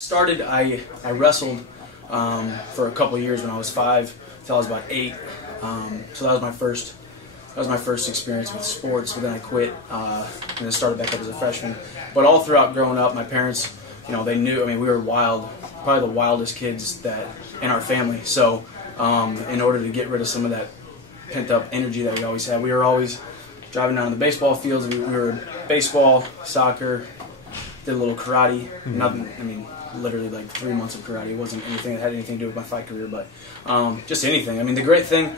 I wrestled for a couple of years when I was 5 until I was about 8. So that was my first experience with sports. But then I quit and then started back up as a freshman. But all throughout growing up, my parents, they knew. I mean, we were wild, probably the wildest kids in our family. So in order to get rid of some of that pent up energy that we always had, we were always driving down to the baseball fields. We were baseball, soccer, did a little karate. Nothing. I mean, literally like 3 months of karate. It wasn't anything that had anything to do with my fight career, but just anything. I mean, the great thing,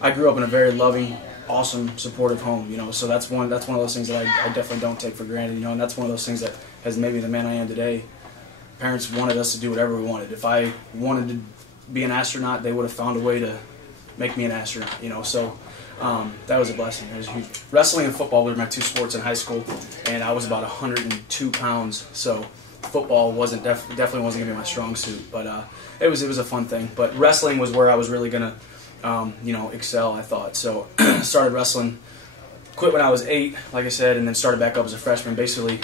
I grew up in a very loving, awesome, supportive home. So that's one of those things that I definitely don't take for granted. And that's one of those things that has made me the man I am today. Parents wanted us to do whatever we wanted. If I wanted to be an astronaut, they would have found a way to make me an astronaut. So that was a blessing. It was huge. Wrestling and football were my two sports in high school, and I was about 102 pounds. So football definitely wasn't gonna be my strong suit, but it was a fun thing. But wrestling was where I was really gonna excel, I thought. So started wrestling, quit when I was 8, like I said, and then started back up as a freshman. Basically,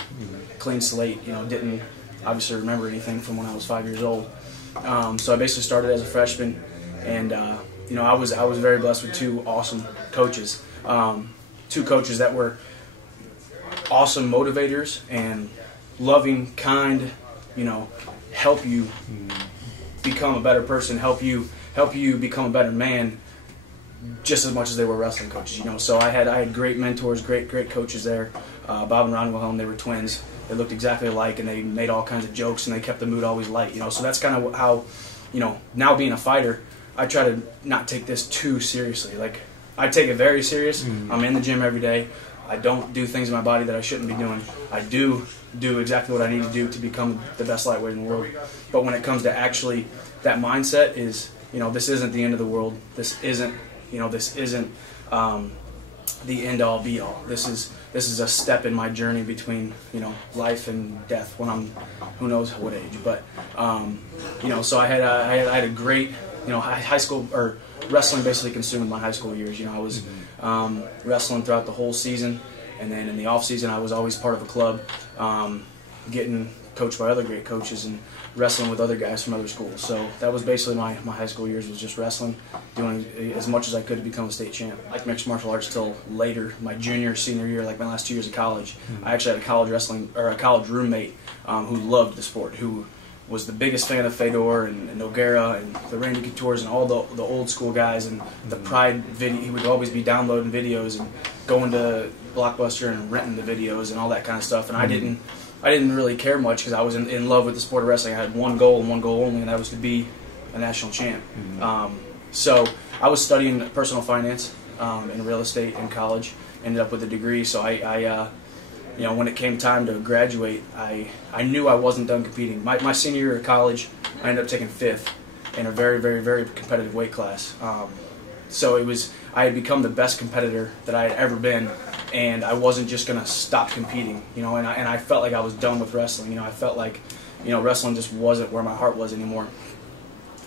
clean slate. Didn't obviously remember anything from when I was 5 years old. So I basically started as a freshman, and I was very blessed with two awesome coaches, two coaches that were awesome motivators and loving, kind, help you become a better person, help you become a better man, just as much as they were wrestling coaches. So I had great mentors, great coaches there. Bob and Ron Wilhelm, they were twins. They looked exactly alike, and they made all kinds of jokes, and they kept the mood always light. So that's kind of how, now being a fighter, I try to not take this too seriously. Like, I take it very serious. I'm in the gym every day. I don't do things in my body that I shouldn't be doing. I do exactly what I need to do to become the best lightweight in the world. But when it comes to actually that mindset is, this isn't the end of the world. This isn't the end all be all. This is a step in my journey between life and death when I'm who knows what age. But so I had a great high school, or wrestling basically consumed my high school years. I was wrestling throughout the whole season, and then in the off season I was always part of a club, getting coached by other great coaches and wrestling with other guys from other schools. So that was basically my high school years, was just wrestling, doing as much as I could to become a state champ. I like mixed martial arts till later, my junior, senior year, like my last 2 years of college. I actually had a college roommate who loved the sport, who was the biggest fan of Fedor and Nogueira and the Randy Coutures and all the old school guys, and the Pride video. He would always be downloading videos and going to Blockbuster and renting the videos and all that kind of stuff. And I didn't really care much, because I was in love with the sport of wrestling. I had one goal and one goal only, and that was to be a national champ. So I was studying personal finance and real estate in college. Ended up with a degree. So I when it came time to graduate, I knew I wasn't done competing. My senior year of college, I ended up taking 5th in a very, very, very competitive weight class. So I had become the best competitor that I had ever been, and I wasn't just going to stop competing, and I felt like I was done with wrestling. I felt like, wrestling just wasn't where my heart was anymore.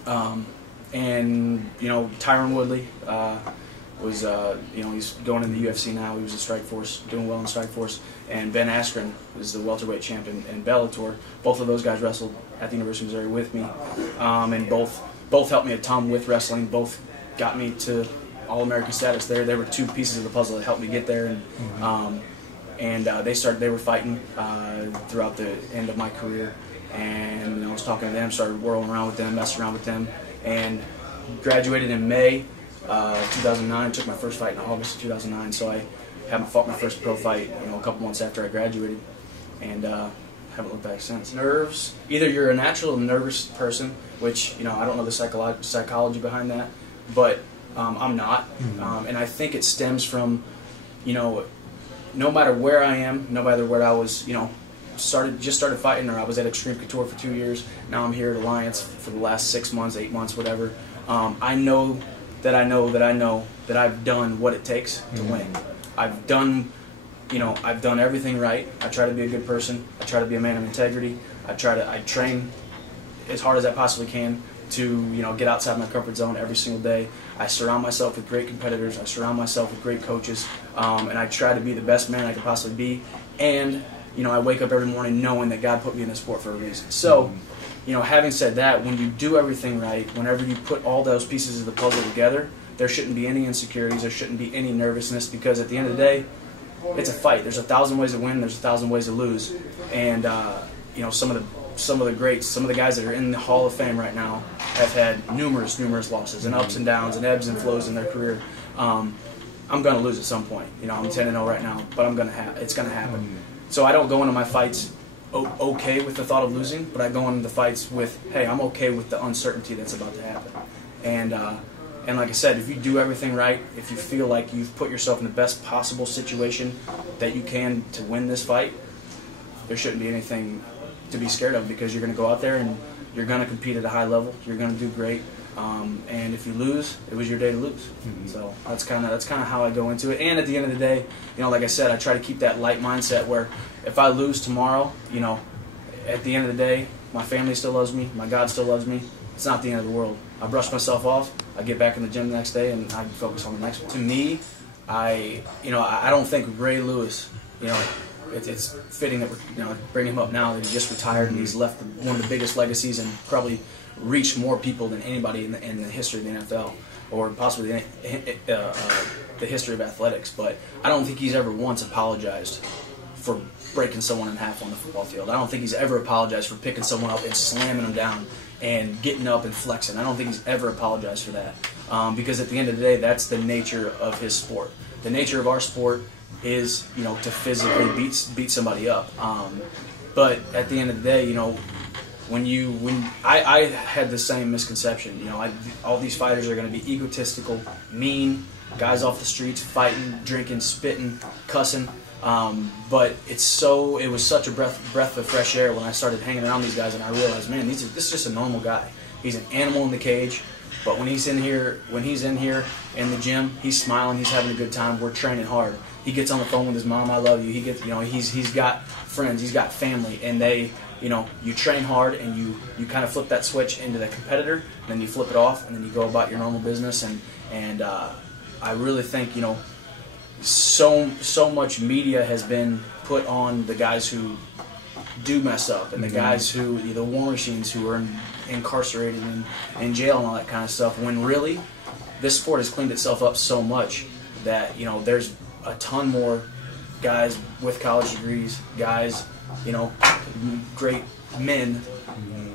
And Tyron Woodley was, he's going in the UFC now. He was in Strikeforce, doing well in Strikeforce. And Ben Askren is the welterweight champ in Bellator. Both of those guys wrestled at the University of Missouri with me, and both helped me a ton with wrestling. Both got me to All-American status. They were two pieces of the puzzle that helped me get there, and they were fighting throughout the end of my career. And I was talking to them, started whirling around with them, messing around with them, and graduated in May 2009. Took my first fight in August of 2009. So I haven't fought my first pro fight, a couple months after I graduated, and haven't looked back since. Nerves. Either you're a natural nervous person, which I don't know the psychology behind that, but I'm not, and I think it stems from no matter where I am, no matter where I was, just started fighting, or I was at Extreme Couture for 2 years. Now I'm here at Alliance for the last 6 months, 8 months, whatever. I know that I've done what it takes to win. I've done everything right. I try to be a good person. I try to be a man of integrity. I train as hard as I possibly can to get outside my comfort zone every single day. I surround myself with great competitors. I surround myself with great coaches, and I try to be the best man I could possibly be. And I wake up every morning knowing that God put me in this sport for a reason. So having said that, when you do everything right, whenever you put all those pieces of the puzzle together, there shouldn't be any insecurities, there shouldn't be any nervousness, because at the end of the day, it's a fight. There's 1,000 ways to win, there's 1,000 ways to lose. And some of the greats, some of the guys that are in the Hall of Fame right now have had numerous losses and ups and downs and ebbs and flows in their career. I'm going to lose at some point. I'm 10-0 right now, but it's going to happen. So I don't go into my fights okay with the thought of losing, but I go into the fights with, hey, I'm okay with the uncertainty that's about to happen. And like I said, if you do everything right, if you feel like you've put yourself in the best possible situation that you can to win this fight, there shouldn't be anything to be scared of, because you're going to go out there and you're going to compete at a high level. You're going to do great. And if you lose, it was your day to lose. So that's kind of how I go into it. And at the end of the day, like I said, I try to keep that light mindset where if I lose tomorrow, at the end of the day, my family still loves me, my God still loves me. It's not the end of the world. I brush myself off, I get back in the gym the next day, and I focus on the next one. To me, I don't think Ray Lewis, it's fitting that we're bringing him up now that he just retired and he's left one of the biggest legacies and probably reached more people than anybody in the history of the NFL, or possibly the history of athletics. But I don't think he's ever once apologized for breaking someone in half on the football field. I don't think he's ever apologized for picking someone up and slamming them down and getting up and flexing. I don't think he's ever apologized for that, because at the end of the day, that's the nature of his sport. The nature of our sport is, to physically beat somebody up. But at the end of the day, when I had the same misconception. All these fighters are going to be egotistical, mean, guys off the streets, fighting, drinking, spitting, cussing. But it was such a breath of fresh air when I started hanging around these guys, and I realized, man, this is just a normal guy. He's an animal in the cage, but when he's in here in the gym, he's smiling, he's having a good time. We're training hard. He gets on the phone with his mom, I love you. He gets, he's got friends, he's got family, and you train hard, and you kind of flip that switch into the competitor, and then you flip it off, and then you go about your normal business. And I really think so much media has been put on the guys who do mess up, and the guys the war machines who are incarcerated and in jail and all that kind of stuff, when really this sport has cleaned itself up so much that there's a ton more guys with college degrees, guys, great men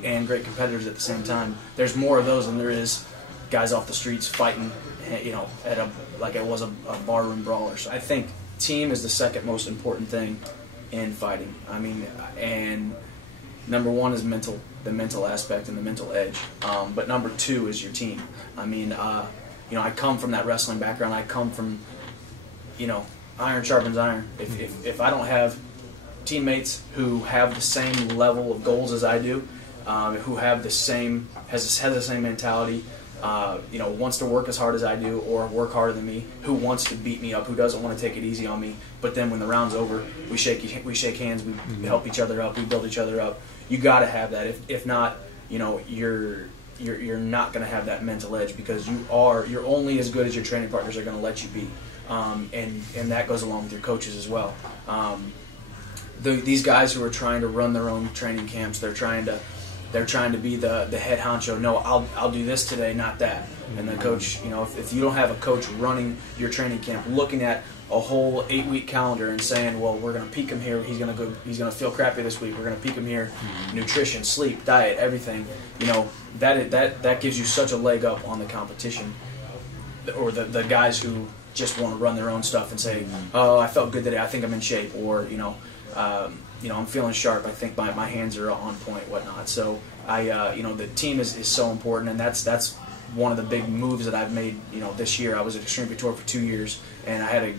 and great competitors at the same time. There's more of those than there is guys off the streets fighting, like it was a barroom brawler. So I think team is the second most important thing in fighting. And number one is the mental aspect and the mental edge. But number two is your team. I come from that wrestling background. I come from, iron sharpens iron. If I don't have teammates who have the same level of goals as I do, who have the same has the same mentality, wants to work as hard as I do or work harder than me, who wants to beat me up, who doesn't want to take it easy on me, but then when the round's over, we shake hands, we help each other up, we build each other up. You got to have that. If not, you're not going to have that mental edge, because you're only as good as your training partners are going to let you be, and that goes along with your coaches as well. These guys who are trying to run their own training camps, they're trying to be the head honcho. No, I'll do this today, not that. And the coach, if you don't have a coach running your training camp, looking at a whole 8-week calendar and saying, well, we're going to peak him here, he's going to feel crappy this week, we're going to peak him here, nutrition, sleep, diet, everything, that gives you such a leg up on the competition, or the guys who just want to run their own stuff and say, oh, I felt good today, I think I'm in shape, or I'm feeling sharp, I think my hands are on point, whatnot. So the team is so important, and that's one of the big moves that I've made. This year I was at Extreme Couture for 2 years, and I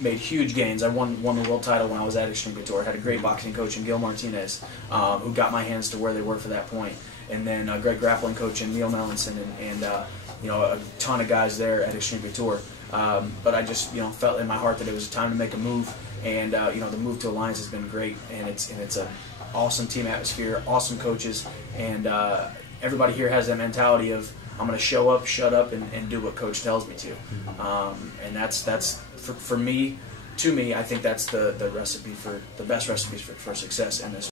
made huge gains. I won the world title when I was at Extreme Couture. I had a great boxing coach in Gil Martinez, who got my hands to where they were for that point, and then a great grappling coach in Neil Melanson, and a ton of guys there at Extreme Couture. But I just felt in my heart that it was time to make a move. And the move to Alliance has been great, and it's an awesome team atmosphere, awesome coaches, and everybody here has that mentality of, I'm going to show up, shut up, and do what coach tells me to. And that's for me, to me, I think that's the recipe for the best recipes for success in this.